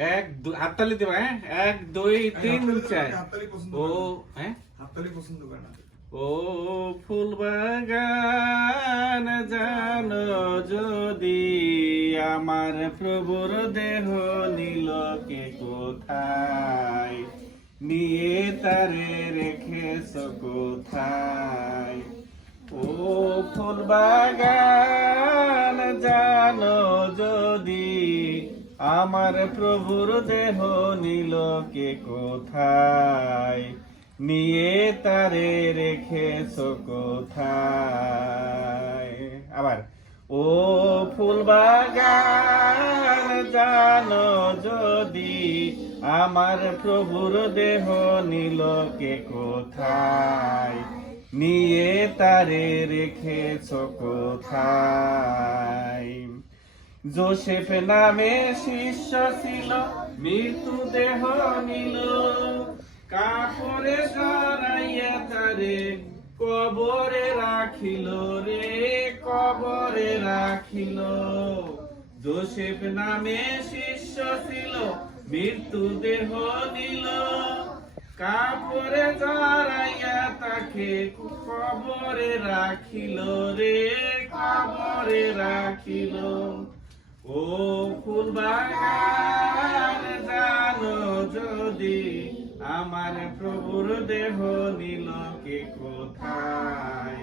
হাততালি দেবা, হ্যাঁ? 1 2 3 4। ও হ্যাঁ, হাততালি পছন্দ করে না। ও ফুল বাগান জানো যদি, আমার প্রভুর দেহ নিল কে কোথায়, নিয়ে তারে রেখেছ কোথায়। ও ফুল বাগান জানো যদি, আমার প্রভুর দেহ নিল কে কোথায়, নিয়ে তারে রেখেছ কোথায়। আবার ও ফুল বাগান জানো যদি, আমার প্রভুর দেহ নিল কে কোথায়, নিয়ে তারে রেখেছ কোথায়। যোসেফ নামে শিষ্য ছিল, মৃত্যু দেহ নিল, কাপড়ে জড়াইয়া তারে কবরে রাখিল রে, কবরে রাখিল। যোসেফ নামে শিষ্য ছিল, মৃত্যু দেহ নিল, কাপড়ে জড়াইয়া তাকে কবরে রাখিল রে, কবরে রাখিল। ও ফুল বাগান জানো যদি, আমার প্রভুর দেহ নিল কে কোথায়,